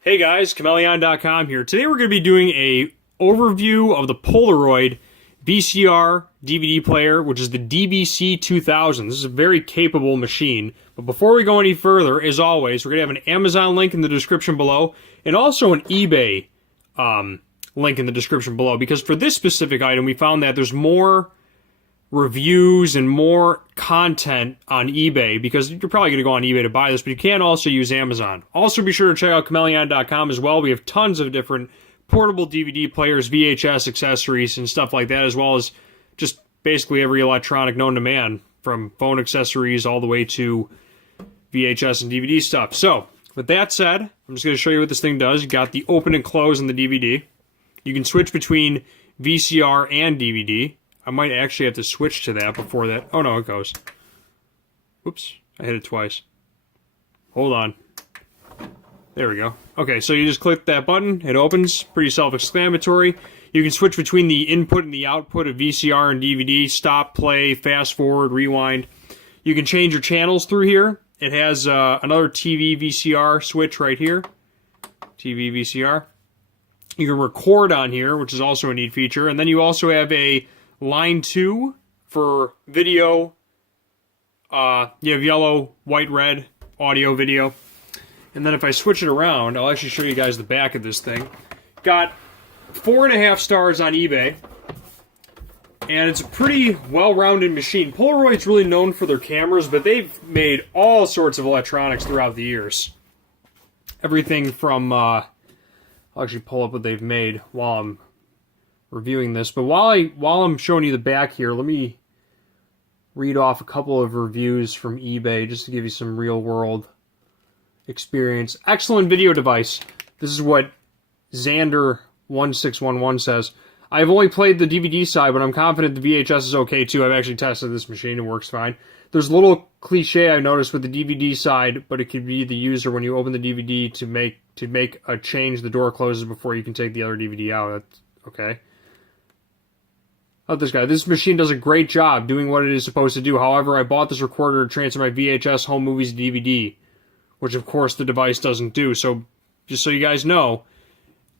Hey guys, Chmelaeon.com here. Today we're going to be doing a overview of the Polaroid VCR DVD player, which is the DVC 2000. This is a very capable machine. But before we go any further, as always, we're going to have an Amazon link in the description below, and also an eBay link in the description below, because for this specific item, we found that there's more reviews and more content on eBay, because you're probably going to go on eBay to buy this, but you can also use Amazon. Also, be sure to check out Chmelaeon.com as well. We have tons of different portable DVD players, VHS accessories, and stuff like that, as well as just basically every electronic known to man, from phone accessories all the way to VHS and DVD stuff. So, with that said, I'm just going to show you what this thing does. You got the open and close in the DVD. You can switch between VCR and DVD. I might actually have to switch to that before that. Oh no, it goes. Whoops, I hit it twice. Hold on. There we go. Okay, so you just click that button, it opens, pretty self-explanatory. You can switch between the input and the output of VCR and DVD, stop, play, fast forward, rewind. You can change your channels through here. It has another TV VCR switch right here. TV VCR. You can record on here, which is also a neat feature. And then you also have a line 2 for video. You have yellow, white, red, audio, video. And then if I switch it around, I'll actually show you guys the back of this thing. Got 4.5 stars on eBay. And it's a pretty well-rounded machine. Polaroid's really known for their cameras, but they've made all sorts of electronics throughout the years. Everything from, I'll actually pull up what they've made while I'm reviewing this. But while I'm showing you the back here, let me read off a couple of reviews from eBay just to give you some real-world experience. Excellent video device. This is what Xander1611 says. I've only played the DVD side, but I'm confident the VHS is okay too. I've actually tested this machine, it works fine. There's a little cliche I noticed with the DVD side, but it could be the user when you open the DVD to make a change, the door closes before you can take the other DVD out. That's okay. Oh, this guy. This machine does a great job doing what it is supposed to do. However, I bought this recorder to transfer my VHS home movies to DVD, which of course the device doesn't do. So, just so you guys know,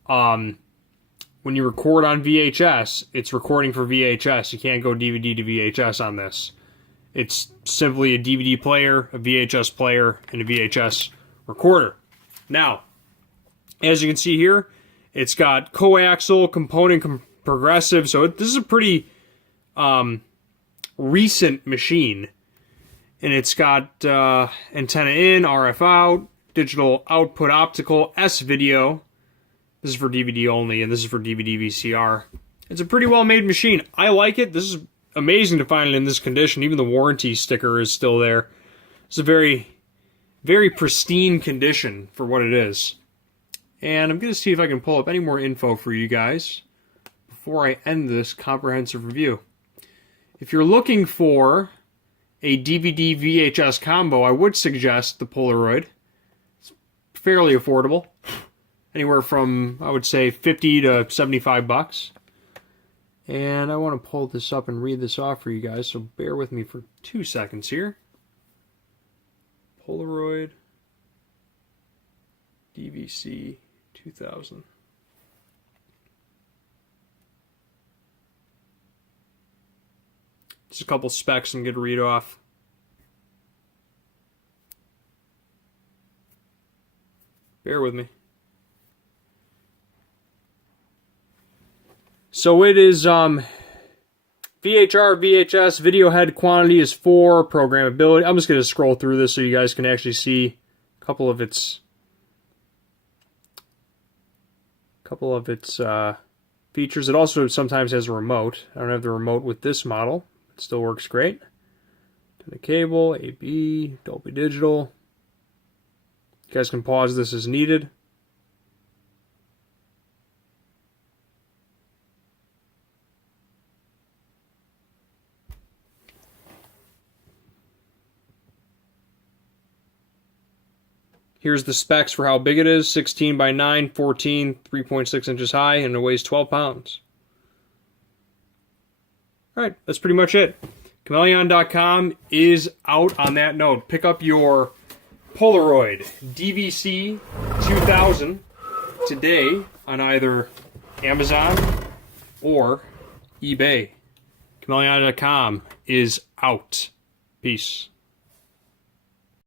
when you record on VHS, it's recording for VHS. You can't go DVD to VHS on this. It's simply a DVD player, a VHS player, and a VHS recorder. Now, as you can see here, it's got coaxial, component, progressive, so this is a pretty recent machine. And it's got antenna in, RF out, digital output optical, S-video. This is for DVD only, and this is for DVD VCR. It's a pretty well-made machine. I like it. This is amazing to find it in this condition. Even the warranty sticker is still there. It's a very, very pristine condition for what it is. And I'm going to see if I can pull up any more info for you guys before I end this comprehensive review. If you're looking for a DVD VHS combo, I would suggest the Polaroid. It's fairly affordable. Anywhere from, I would say, 50 to 75 bucks. And I want to pull this up and read this off for you guys, so bear with me for 2 seconds here. Polaroid DVC 2000. Just a couple specs I'm going to read off. Bear with me. So it is VHR, VHS, video head quantity is 4, programmability. I'm just going to scroll through this so you guys can actually see a couple of its features. It also sometimes has a remote. I don't have the remote with this model. It still works great. The cable, AB, Dolby Digital. You guys can pause this as needed. Here's the specs for how big it is. 16 by 9, 14, 3.6 inches high, and it weighs 12 pounds. Alright, that's pretty much it. Chmelaeon.com is out on that note. Pick up your Polaroid DVC 2000 today on either Amazon or eBay. Chmelaeon.com is out. Peace.